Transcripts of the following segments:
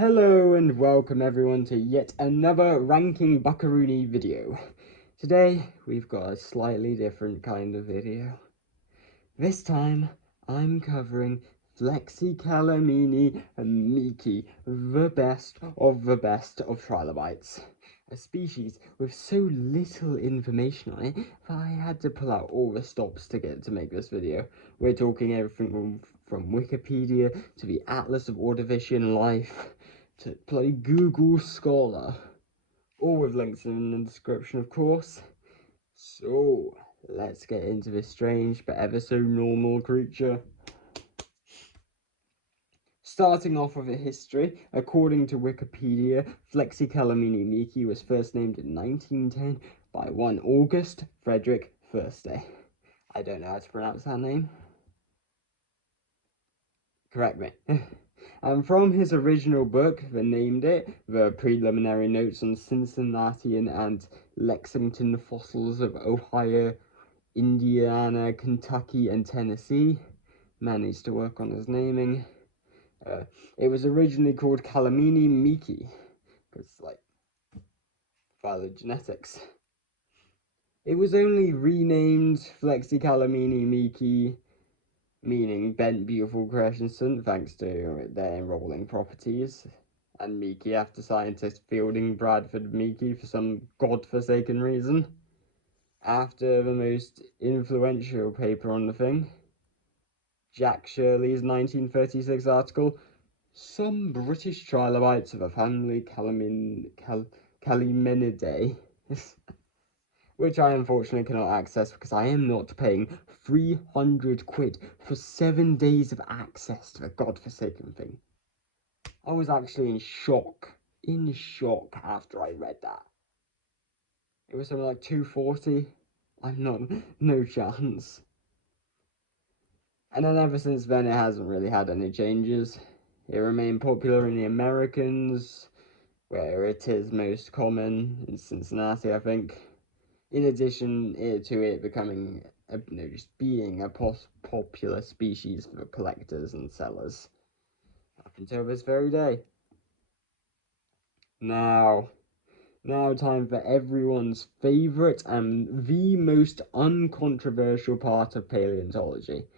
Hello and welcome everyone to yet another Ranking Buckaroony video. Today we've got a slightly different kind of video. This time I'm covering Flexicalymene Meeki, the best of trilobites. A species with so little information on it that I had to pull out all the stops to make this video. We're talking everything from Wikipedia to the Atlas of Ordovician Life to bloody Google Scholar. All with links in the description, of course. So, let's get into this strange but ever so normal creature. Starting off with a history, according to Wikipedia, Flexicalymene Meeki was first named in 1910 by one August Frederick Thursday. I don't know how to pronounce that name. Correct me. And from his original book that named it, the preliminary notes on Cincinnatian and Lexington fossils of Ohio, Indiana, Kentucky, and Tennessee, managed to work on his naming. It was originally called Calymene Meeki, because, like, phylogenetics. It was only renamed Flexicalymene Meeki, meaning bent beautiful crescent, thanks to their enrolling properties, and Meeki after scientist Fielding Bradford Meeki for some godforsaken reason. After the most influential paper on the thing, Jack Shirley's 1936 article, Some British Trilobites of a Family Calymenidae, which I unfortunately cannot access because I am not paying 300 quid for 7 days of access to the godforsaken thing. I was actually in shock after I read that. It was something like 240. I'm not, no chance. And then ever since then it hasn't really had any changes. It remained popular in the Americans, where it is most common, in Cincinnati, I think. In addition to it becoming, just being a popular species for collectors and sellers. Up until this very day. Now time for everyone's favourite and the most uncontroversial part of paleontology.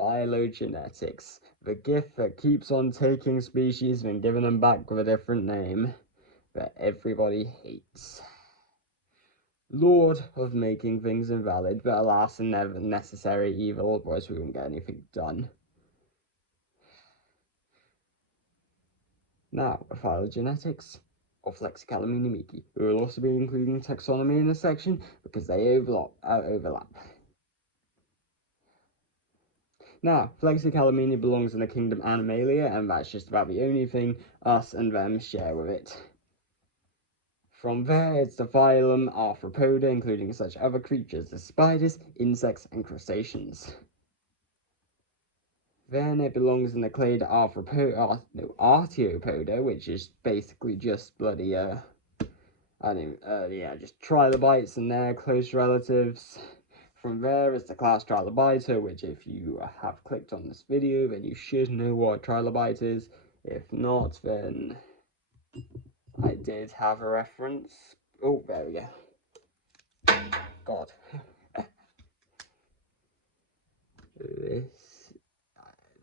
Phylogenetics, the gift that keeps on taking species and giving them back with a different name that everybody hates. Lord of making things invalid, but alas, a never necessary evil, otherwise we wouldn't get anything done. Now, phylogenetics of Flexicalymene Meeki. We will also be including taxonomy in this section because they overlap. Now, Flexicalymene belongs in the kingdom Animalia, and that's just about the only thing us and them share with it. From there, it's the phylum Arthropoda, including such other creatures as spiders, insects, and crustaceans. Then it belongs in the clade Arthropoda, which is basically just bloody, just trilobites and their close relatives. From there, it's the class Trilobite, which if you have clicked on this video, then you should know what a trilobite is. If not, then I did have a reference. Oh, there we go. God.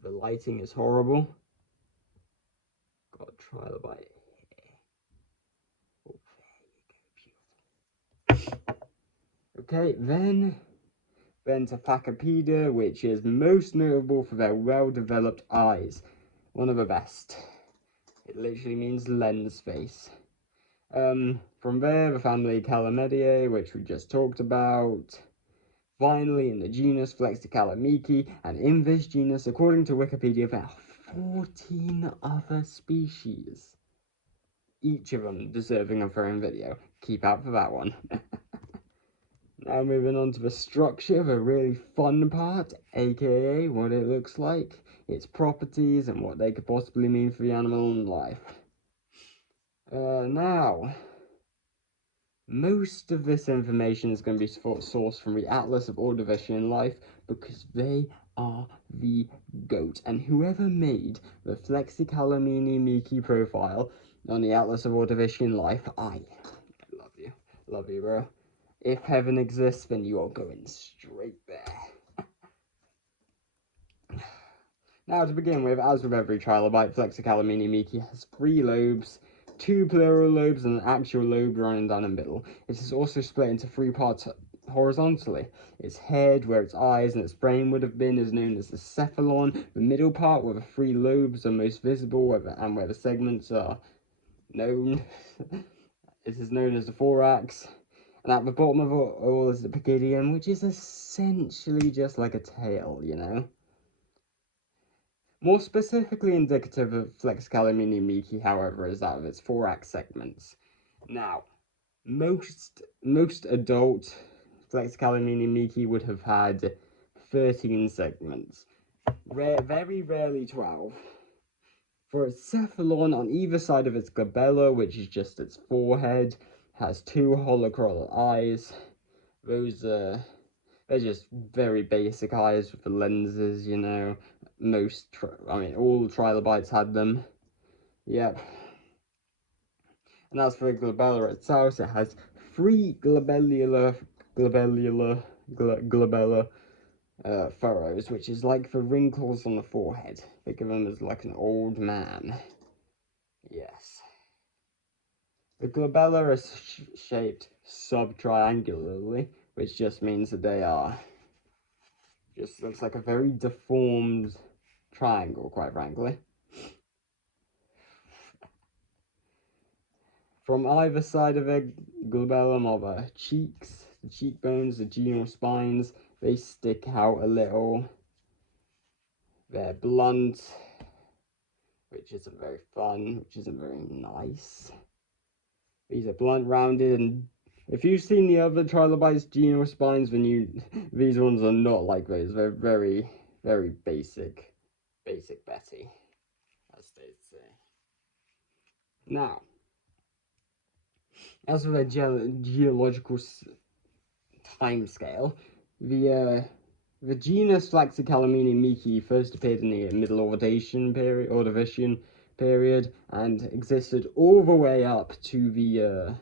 The lighting is horrible. Got a trilobite here. Oh, there you go, beautiful. Okay, then to Phacopeda, which is most notable for their well-developed eyes. One of the best. It literally means lens face. From there, the family Calymenidae, which we just talked about. Finally, in the genus Flexicalymene, and in this genus, according to Wikipedia, there are 14 other species. Each of them deserving of their own video. Keep out for that one. Now moving on to the structure, the really fun part, aka what it looks like, its properties, and what they could possibly mean for the animal and life. Now, most of this information is going to be sourced from the Atlas of Ordovician Life because they are the GOAT. And whoever made the Flexicalymene Meeki profile on the Atlas of Ordovician Life, I love you. Love you, bro. If heaven exists, then you are going straight there. Now, to begin with, as with every trilobite, Flexicalymene Meeki has 3 lobes, 2 pleural lobes, and an actual lobe running down the middle. It is also split into 3 parts horizontally. Its head, where its eyes and its brain would have been, is known as the cephalon. The middle part, where the 3 lobes are most visible and where the segments are known, it is known as the thorax. And at the bottom of it all is the pygidium, which is essentially just like a tail, you know? More specifically indicative of Flexicalymene Meeki, however, is that of its thorax segments. Now, most adult Flexicalymene Meeki would have had 13 segments, very rarely 12. For its cephalon on either side of its glabella, which is just its forehead, has 2 holochromal eyes. Those they're just very basic eyes with the lenses, you know. All trilobites had them. Yep. And as for the glabella itself, it has 3 glabella furrows, which is like the wrinkles on the forehead. Think of them as like an old man. Yes. The glabella are shaped subtriangularly, which just means that they are just looks like a very deformed triangle, quite frankly. From either side of the glabellum are the cheeks, the cheekbones, the genal spines. They stick out a little. They're blunt, which isn't very fun, which isn't very nice. These are blunt, rounded, and if you've seen the other trilobites' genal spines, then these ones are not like those. They're very, very basic Betty, as they say. Now, as with a geological timescale, the genus Flexicalymene Meeki first appeared in the Middle Ordovician period, and existed all the way up to the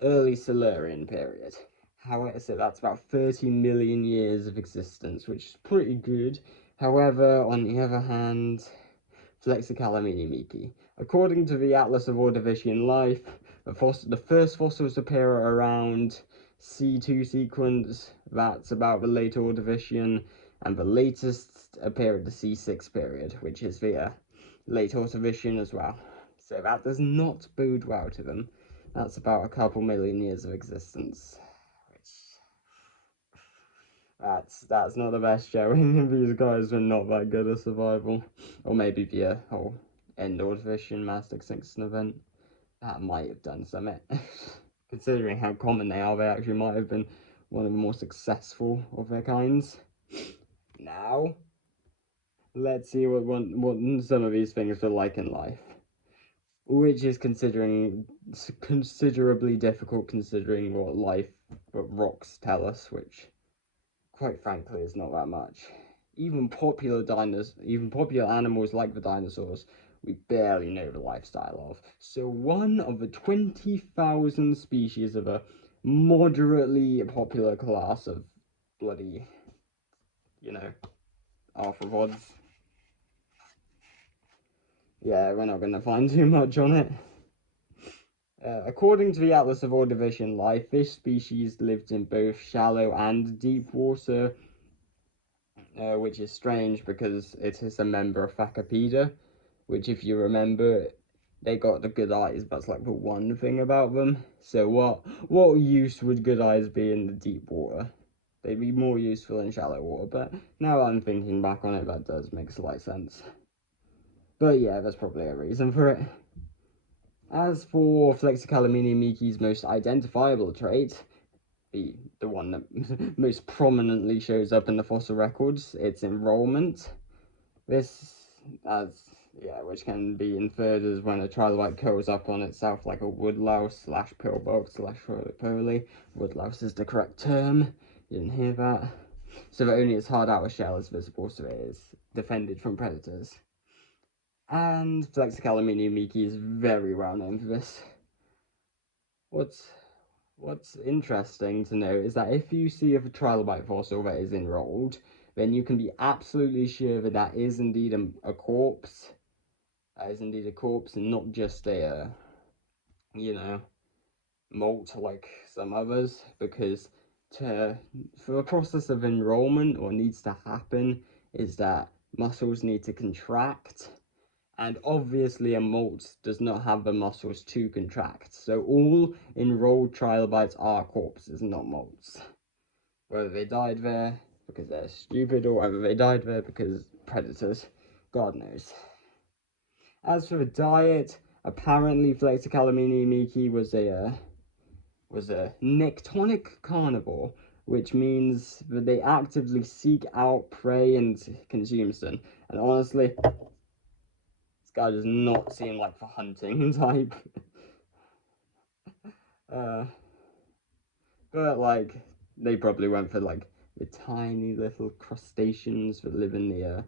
early Silurian period. However, so that's about 30 million years of existence, which is pretty good. However, on the other hand, Flexicalymene Meeki. According to the Atlas of Ordovician Life, the first fossils appear around C2 sequence, that's about the late Ordovician, and the latest appear at the C6 period, which is the late Ordovician as well. So that does not bode well to them. That's about a couple million years of existence. That's not the best showing. These guys are not that good at survival. Or maybe the whole end Ordovician mass extinction event. That might have done something. Considering how common they are, they actually might have been one of the more successful of their kinds. Now, let's see what some of these things are like in life. Which is considerably difficult considering what rocks tell us, which quite frankly is not that much. Even popular animals like the dinosaurs, we barely know the lifestyle of. So one of the 20,000 species of a moderately popular class of bloody, arthropods. Yeah, we're not going to find too much on it. According to the Atlas of Ordovician Life, this species lived in both shallow and deep water, which is strange because it is a member of Phacopeda, which, if you remember, they got the good eyes. That's like the one thing about them. So what use would good eyes be in the deep water? They'd be more useful in shallow water. But now I'm thinking back on it, that does make slight sense. But yeah, there's probably a reason for it. As for Flexicalymene Meeki's most identifiable trait, the one that most prominently shows up in the fossil records, its enrollment. Which can be inferred as when a trilobite curls up on itself like a woodlouse /pillbug /roly-poly. Woodlouse is the correct term. You didn't hear that. so that only its hard outer shell is visible, so it is defended from predators. And Flexicalymene Meeki is very well known for this. What's interesting to note is that if you see a trilobite fossil that is enrolled, then you can be absolutely sure that that is indeed a corpse. That is indeed a corpse and not just a, molt like some others, because for the process of enrollment, what needs to happen is that muscles need to contract, and obviously a molt does not have the muscles to contract, so all enrolled trilobites are corpses, not molts. Whether they died there because they're stupid, or whether they died there because predators, God knows. As for the diet, apparently Flexicalymene Meeki was a nectonic carnivore, which means that they actively seek out prey and consume them. And honestly, this guy does not seem like the hunting type. But like, they probably went for like the tiny little crustaceans that live in the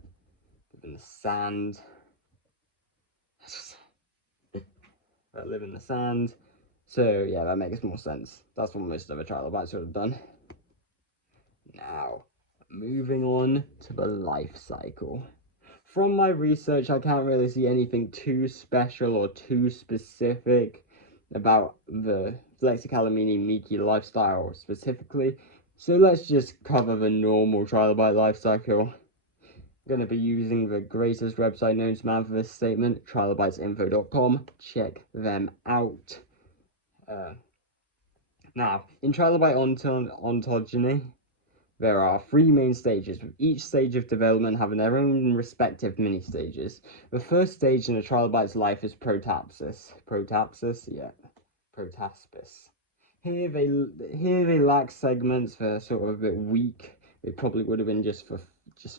sand. That live in the sand. So yeah, that makes more sense. That's what most other trilobites would have done. Now, moving on to the life cycle. From my research, I can't really see anything too special or too specific about the Flexicalymene Meeki lifestyle specifically, so let's just cover the normal trilobite life cycle. I'm going to be using the greatest website known to man for this statement, trilobitesinfo.com. Check them out. Now, in trilobite ontogeny, there are 3 main stages, with each stage of development having their own respective mini-stages. The first stage in a trilobite's life is protapsis. Protapsis? Yeah. Protaspis. Here they lack segments, they're sort of a bit weak. They probably would have been just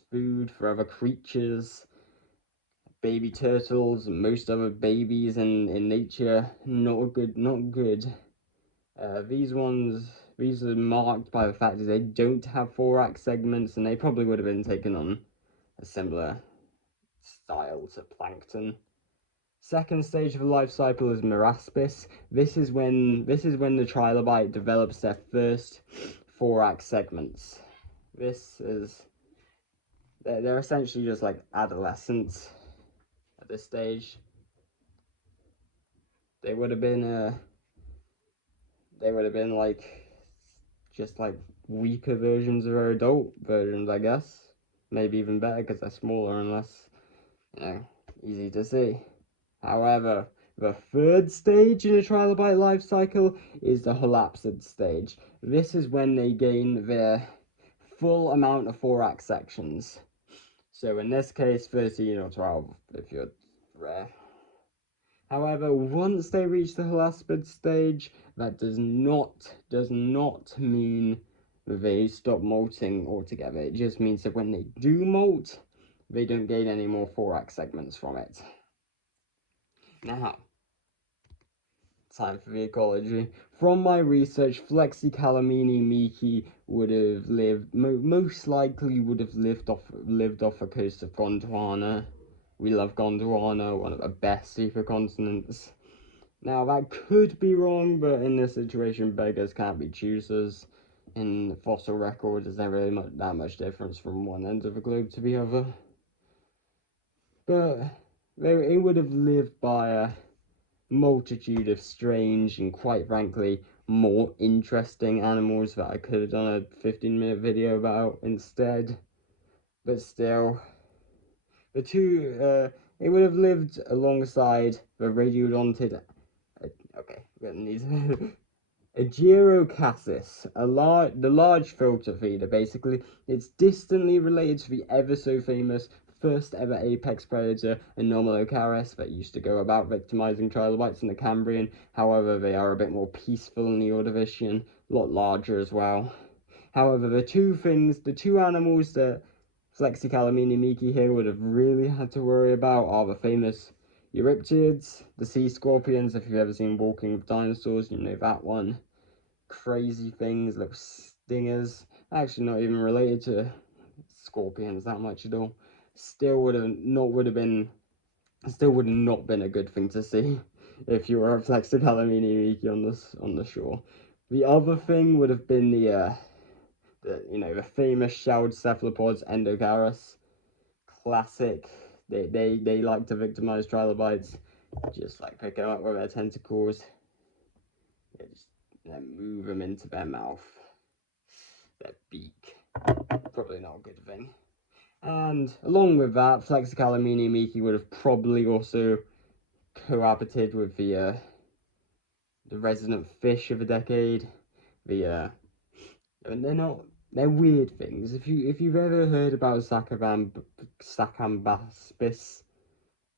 food for other creatures. Baby turtles, most other babies in nature, not good. These are marked by the fact that they don't have thorax segments, and they probably would have been taken on a similar style to plankton. Second stage of the life cycle is meraspis. This is when the trilobite develops their first thorax segments. They're essentially just like adolescents at this stage. They would have been like just like weaker versions of our adult versions, I guess. Maybe even better because they're smaller and less, easy to see. However, the third stage in a trilobite life cycle is the holapsid stage. This is when they gain their full amount of thorax sections. So in this case, 13 or 12 if you're rare. However, once they reach the holapsid stage, that does not mean that they stop molting altogether. It just means that when they do molt, they don't gain any more thorax segments from it. Now, time for the ecology. From my research, Flexicalymene Meeki would have lived, most likely would have lived off the coast of Gondwana. We love Gondwana, one of the best supercontinents. Now, that could be wrong, but in this situation, beggars can't be choosers. In the fossil record, is there really that much difference from one end of the globe to the other? But it would have lived by a multitude of strange and, quite frankly, more interesting animals that I could have done a 15-minute video about instead. But still, the two, it would have lived alongside the radiodontid. Okay, we're gonna need Agirocassis, the large filter feeder, basically. It's distantly related to the ever so famous first ever apex predator, Anomalocaris, that used to go about victimizing trilobites in the Cambrian. However, they are a bit more peaceful in the Ordovician, a lot larger as well. However, the two animals that Flexicalymene Meeki here would have really had to worry about are the famous Euryptiids, the sea scorpions. If you've ever seen Walking with Dinosaurs, you know that one. Crazy things, little stingers. actually not even related to scorpions that much at all. Still would have not been a good thing to see if you were a Flexicalymene Meeki on the shore. The other thing would have been the famous shelled cephalopods, Endocarus. Classic. They like to victimize trilobites, just like pick them up with their tentacles. Yeah, just move them into their mouth, their beak. Probably not a good thing. And along with that, Flexicalymene Meeki would have probably also cohabited with the resident fish of the decade. And they're weird things. If you've ever heard about Sacambaspis,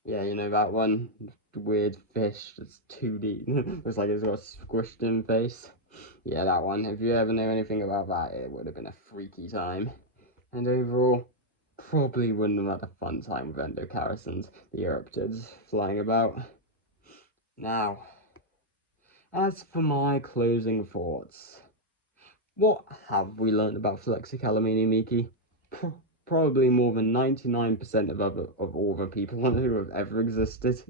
yeah, you know that one, the weird fish that's 2D. Looks like it's got a squished in face. Yeah, that one. If you ever know anything about that, it would have been a freaky time. And overall, probably wouldn't have had a fun time with endocarissons, the Euryptids, flying about. Now, as for my closing thoughts, what have we learned about Flexicalymene Meeki? Probably more than 99% of all the people who have ever existed.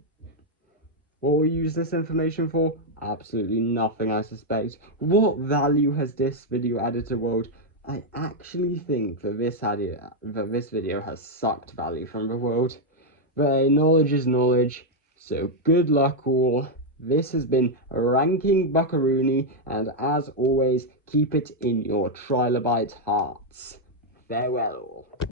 What will we use this information for? Absolutely nothing, I suspect. What value has this video added to the world? I actually think that this video has sucked value from the world. But knowledge is knowledge, so good luck all. This has been Ranking Buckaroony, and as always, keep it in your trilobite hearts. Farewell all.